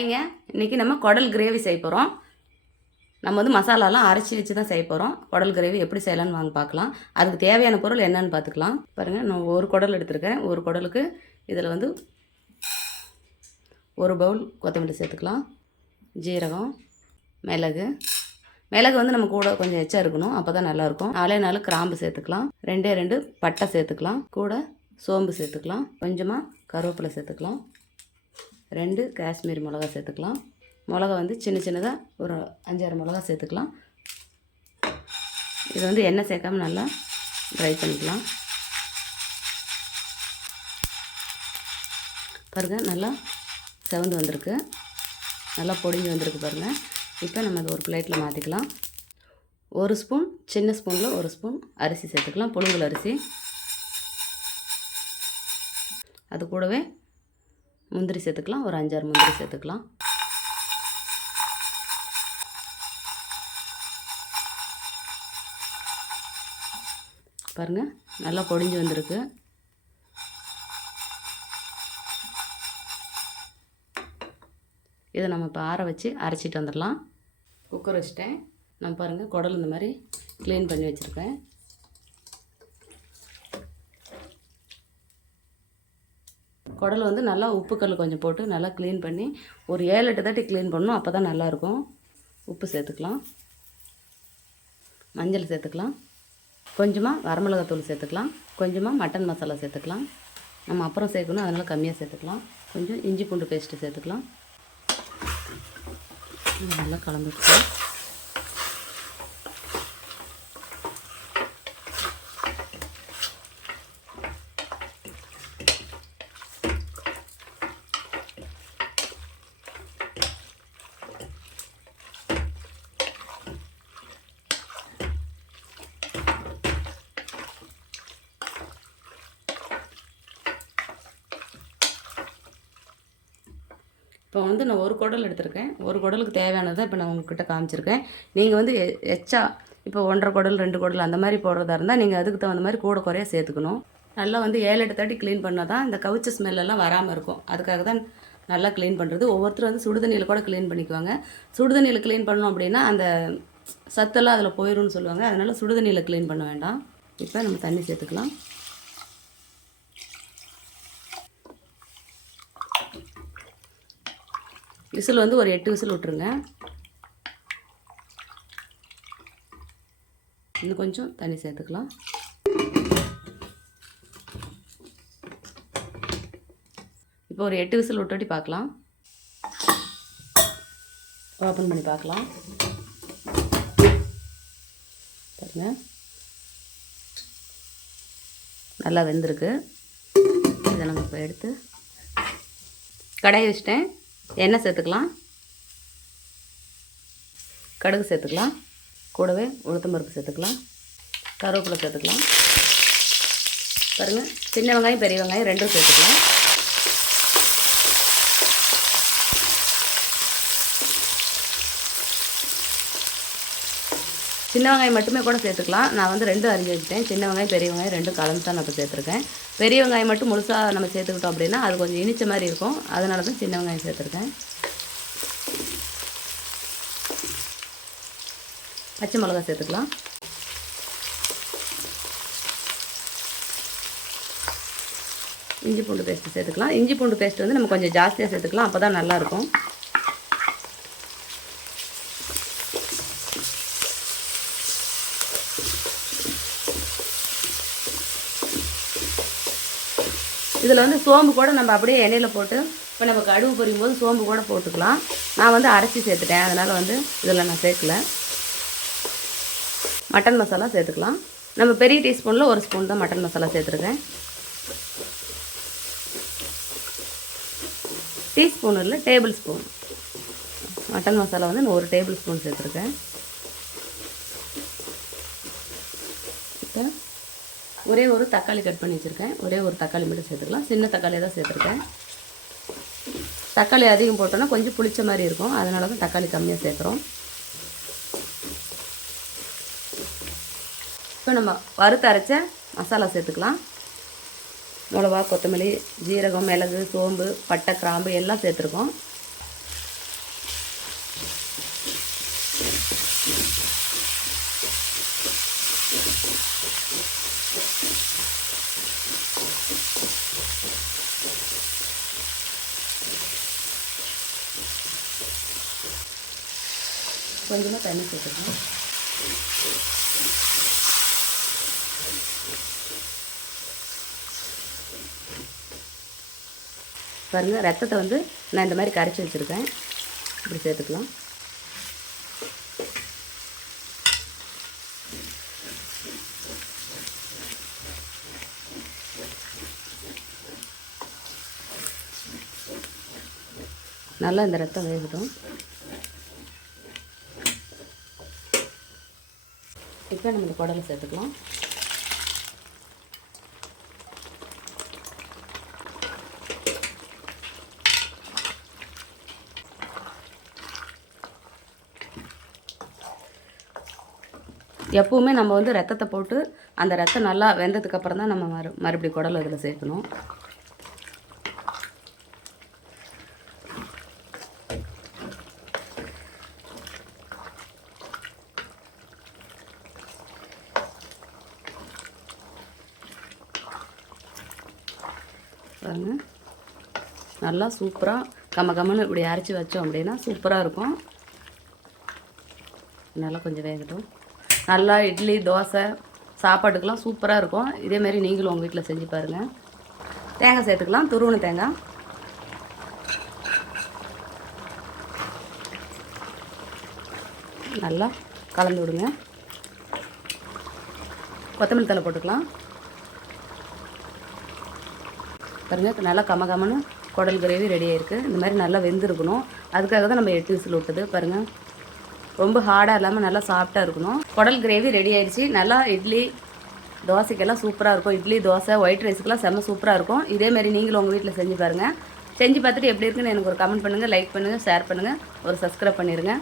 ஏங்க இன்றைக்கி நம்ம குடல் கிரேவி செய்ய போகிறோம் நம்ம வந்து மசாலாலாம் அரைச்சி வச்சு தான் செய்ய போகிறோம் குடல் கிரேவி எப்படி செய்யலாம்னு வாங்க பார்க்கலாம். அதுக்கு தேவையான பொருள் என்னன்னு பார்த்துக்கலாம். பாருங்கள் நான் ஒரு குடல் எடுத்திருக்கேன். ஒரு குடலுக்கு இதில் வந்து ஒரு பவுல் கொத்தமல்லி சேர்த்துக்கலாம். ஜீரகம் மிளகு. மிளகு வந்து நம்ம கூட கொஞ்சம் எச்சா இருக்கணும். அப்போ தான் நல்லாயிருக்கும். நாலே நாலு கிராம்பு சேர்த்துக்கலாம். ரெண்டே ரெண்டு பட்டை சேர்த்துக்கலாம். கூட சோம்பு சேர்த்துக்கலாம். கொஞ்சமாக கருவேப்பிலை சேர்த்துக்கலாம். ரெண்டு காஷ்மீரி மிளகா சேர்த்துக்கலாம். மிளகா வந்து சின்ன சின்னதாக ஒரு அஞ்சாறு மிளகா சேர்த்துக்கலாம். இது வந்து எண்ணெய் சேர்க்காம நல்லா ட்ரை பண்ணிக்கலாம். பாருங்கள் நல்லா செவந்து வந்திருக்கு. நல்லா பொடிஞ்சு வந்திருக்கு பாருங்கள் இப்போ நம்ம அதை ஒரு பிளேட்டில் மாற்றிக்கலாம் ஒரு ஸ்பூன் சின்ன ஸ்பூனில் ஒரு ஸ்பூன் அரிசி சேர்த்துக்கலாம். புழுங்கல் அரிசி. அது கூடவே முந்திரி சேர்த்துக்கலாம் ஒரு அஞ்சாறு முந்திரி சேர்த்துக்கலாம். பாருங்கள் நல்லா பொடிஞ்சு வந்திருக்கு. இதை நம்ம இப்போ ஆற வச்சு அரைச்சிட்டு வந்துடலாம். குக்கர் வச்சுட்டேன். நான் பாருங்கள் குடல் இந்த மாதிரி க்ளீன் பண்ணி வச்சுருக்கேன். குடல் வந்து நல்லா உப்புக்கல் கொஞ்சம் போட்டு நல்லா க்ளீன் பண்ணி ஒரு ஏழு எட்டு தாட்டி க்ளீன் பண்ணணும் அப்போ தான் நல்லாயிருக்கும். உப்பு சேர்த்துக்கலாம். மஞ்சள் சேர்த்துக்கலாம். கொஞ்சமாக வரமிளகாத்தூள் சேர்த்துக்கலாம். கொஞ்சமாக மட்டன் மசாலா சேர்த்துக்கலாம். நம்ம அப்புறம் சேர்க்கணும் அதனால் கம்மியாக சேர்த்துக்கலாம். கொஞ்சம் இஞ்சி பூண்டு பேஸ்ட்டு சேர்த்துக்கலாம். நல்லா கலந்துக்கலாம். இப்போ வந்து நான் ஒரு குடல் எடுத்திருக்கேன். ஒரு குடலுக்கு தேவையானதை இப்போ நான் உங்ககிட்ட காமிச்சிருக்கேன். நீங்கள் வந்து எ- எச்சா இப்போ ஒன்றரை குடல் ரெண்டு குடல் அந்த மாதிரி போடுறதா இருந்தால் நீங்கள் அதுக்கு தகுந்த மாதிரி கூட குறைய சேர்த்துக்கணும். நல்லா வந்து ஏழு எட்டு தாட்டி க்ளீன் பண்ணால் தான் இந்த கவுச்ச ஸ்மெல்லாம் வராமல் இருக்கும். அதுக்காக தான் நல்லா க்ளீன் பண்ணுறது ஒவ்வொருத்தரும் வந்து சுடுதண்ணியில் கூட க்ளீன் பண்ணிக்குவாங்க. சுடுதண்ணியில் க்ளீன் பண்ணோம் அப்படின்னா அந்த சத்தெல்லாம் அதில் போயிடும்னு சொல்லுவாங்க. அதனால் சுடுதண்ணியில் க்ளீன் பண்ண வேண்டாம். இப்போ நம்ம தண்ணி சேர்த்துக்கலாம். விசில் வந்து ஒரு எட்டு விசில் விட்டுருங்க. இன்னும் கொஞ்சம் தண்ணி சேர்த்துக்கலாம். இப்போ ஒரு எட்டு விசில் விட்டுட்டி பார்க்கலாம். ஓப்பன் பண்ணி பார்க்கலாம். பாருங்க. நல்லா வெந்திருக்கு. இதை நம்ம இப்போ எடுத்து கடாயை வச்சுட்டேன். எண்ணெய் சேர்த்துக்கலாம். கடுகு சேர்த்துக்கலாம். கூடவே உளுத்தம் பருப்பு சேர்த்துக்கலாம். கருவேப்பிலை சேர்த்துக்கலாம். பாருங்கள் சின்ன வெங்காயம் பெரிய வெங்காயம் ரெண்டும் சேர்த்துக்கலாம். சின்ன வெங்காயம் மட்டுமே கூட சேர்த்துக்கலாம். நான் வந்து ரெண்டும் அரிஞ்சு வச்சுட்டேன். சின்ன வெங்காயம் பெரிய வெங்காயம் ரெண்டும் கலந்து தான் நான் இப்போ சேர்த்துருக்கேன். பெரிய வெங்காயம் மட்டும் முழுசாக நம்ம சேர்த்துக்கிட்டோம் அப்படின்னா அது கொஞ்சம் இனிச்ச மாதிரி இருக்கும். அதனால தான் சின்ன வெங்காயம் சேர்த்துருக்கேன். பச்சை மிளகா சேர்த்துக்கலாம். இஞ்சி பூண்டு பேஸ்ட்டு சேர்த்துக்கலாம். இஞ்சி பூண்டு பேஸ்ட் வந்து நம்ம கொஞ்சம் ஜாஸ்தியாக சேர்த்துக்கலாம். அப்போ தான் நல்லாயிருக்கும் இதில் வந்து சோம்பு கூட நம்ம அப்படியே எண்ணெயில் போட்டு இப்போ நம்ம கடுகு பொரியும் போது சோம்பு கூட போட்டுக்கலாம். நான் வந்து அரைச்சி சேர்த்துட்டேன். அதனால் வந்து இதில் நான் சேர்க்கல. மட்டன் மசாலா சேர்த்துக்கலாம். நம்ம பெரிய டீஸ்பூனில் ஒரு ஸ்பூன் தான் மட்டன் மசாலா சேர்த்துருக்கேன். டீஸ்பூன் இல்லை டேபிள் ஸ்பூன். மட்டன் மசாலா வந்து நான் ஒரு டேபிள் ஸ்பூன் சேர்த்துருக்கேன். இப்போ ஒரே ஒரு தக்காளி கட் பண்ணி வச்சுருக்கேன். ஒரே ஒரு தக்காளி மட்டும் சேர்த்துக்கலாம். சின்ன தக்காளியை தான் சேர்த்துருக்கேன். தக்காளி அதிகம் போட்டோன்னா கொஞ்சம் புளிச்ச மாதிரி இருக்கும். அதனால தான் தக்காளி கம்மியாக சேர்க்குறோம். இப்போ நம்ம வறுத்து அரைச்ச மசாலா சேர்த்துக்கலாம். மிளகா கொத்தமல்லி ஜீரகம் மிளகு சோம்பு பட்டை கிராம்பு எல்லாம் சேர்த்துருக்கோம். கொஞ்சமாக தண்ணி சேர்த்துக்கலாம் பாருங்கள் ரத்தத்தை வந்து நான் இந்த மாதிரி கரைச்சி வச்சுருக்கேன். இப்படி சேர்த்துக்கலாம். நல்லா இந்த ரத்தம் வேகட்டும். இப்போ நம்ம இந்த குடலை சேர்த்துக்கலாம். எப்போவுமே நம்ம வந்து ரத்தத்தை போட்டு அந்த ரத்தம் நல்லா வெந்ததுக்கப்புறம் தான் நம்ம மறு மறுபடியும் குடல் இதில் சேர்க்கணும். பாருங்க. நல்லா சூப்பராக கம்ம கம்மனு இப்படி அரைச்சி வச்சோம் அப்படின்னா சூப்பராக இருக்கும். நல்லா கொஞ்சம் வேகட்டும். நல்லா இட்லி தோசை சாப்பாட்டுக்கெல்லாம் சூப்பராக இருக்கும். இதேமாரி நீங்களும் உங்கள் வீட்டில் செஞ்சு பாருங்கள் தேங்காய் சேர்த்துக்கலாம். துருவணு தேங்காய். நல்லா கலந்து விடுங்க. கொத்தமல்லி தலை போட்டுக்கலாம். பாருங்கள் நல்லா கம குடல் கிரேவி ரெடி ஆயிருக்கு. இந்த மாதிரி நல்லா வெந்திருக்கணும். அதுக்காக தான் நம்ம எட்டு விசில் விட்டது பாருங்கள் ரொம்ப ஹார்டாக இல்லாமல் நல்லா சாஃப்டாக இருக்கணும். குடல் கிரேவி ரெடி ஆயிடுச்சு. நல்லா இட்லி தோசைக்கெல்லாம் சூப்பராக இருக்கும். இட்லி தோசை ஒயிட் ரைஸுக்கெல்லாம் செம்ம சூப்பராக இருக்கும். இதேமாரி நீங்களும் உங்கள் வீட்டில் செஞ்சு பாருங்கள் செஞ்சு பார்த்துட்டு எப்படி இருக்குன்னு எனக்கு ஒரு கமெண்ட் பண்ணுங்கள் லைக் பண்ணுங்கள் ஷேர் பண்ணுங்கள் ஒரு சப்ஸ்கிரைப் பண்ணிடுங்க